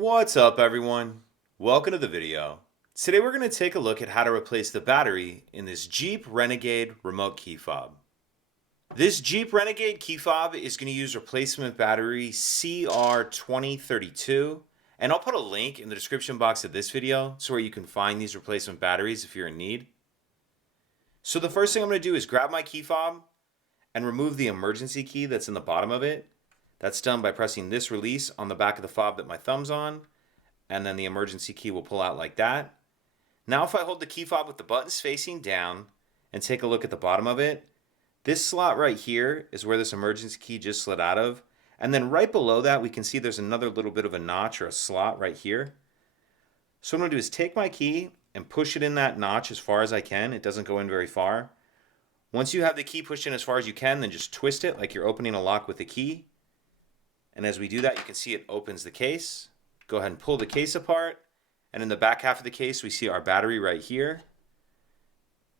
What's up, everyone? Welcome to the video. Today we're going to take a look at how to replace the battery in this Jeep Renegade remote key fob. This Jeep Renegade key fob is going to use replacement battery CR2032, and I'll put a link in the description box of this video so where you can find these replacement batteries if you're in need. So the first thing I'm going to do is grab my key fob and remove the emergency key that's in the bottom of it. That's done by pressing this release on the back of the fob that my thumb's on, and then the emergency key will pull out like that. Now if I hold the key fob with the buttons facing down and take a look at the bottom of it, this slot right here is where this emergency key just slid out of, and then right below that we can see there's another little bit of a notch or a slot right here. So what I'm going to do is take my key and push it in that notch as far as I can. It doesn't go in very far. Once you have the key pushed in as far as you can, then just twist it like you're opening a lock with a key. And as we do that, you can see it opens the case. Go ahead and pull the case apart. And in the back half of the case, we see our battery right here.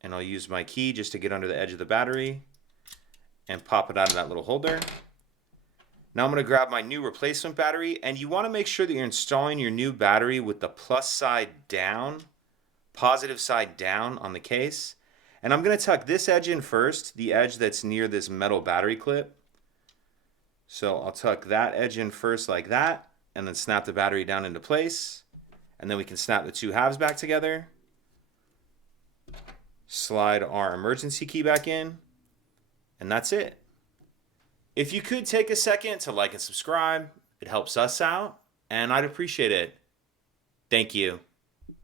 And I'll use my key just to get under the edge of the battery and pop it out of that little holder. Now I'm going to grab my new replacement battery. And you want to make sure that you're installing your new battery with the plus side down, positive side down on the case. And I'm going to tuck this edge in first, the edge that's near this metal battery clip. So I'll tuck that edge in first like that, and then snap the battery down into place. And then we can snap the two halves back together. Slide our emergency key back in, and that's it. If you could take a second to like and subscribe, it helps us out, and I'd appreciate it. Thank you.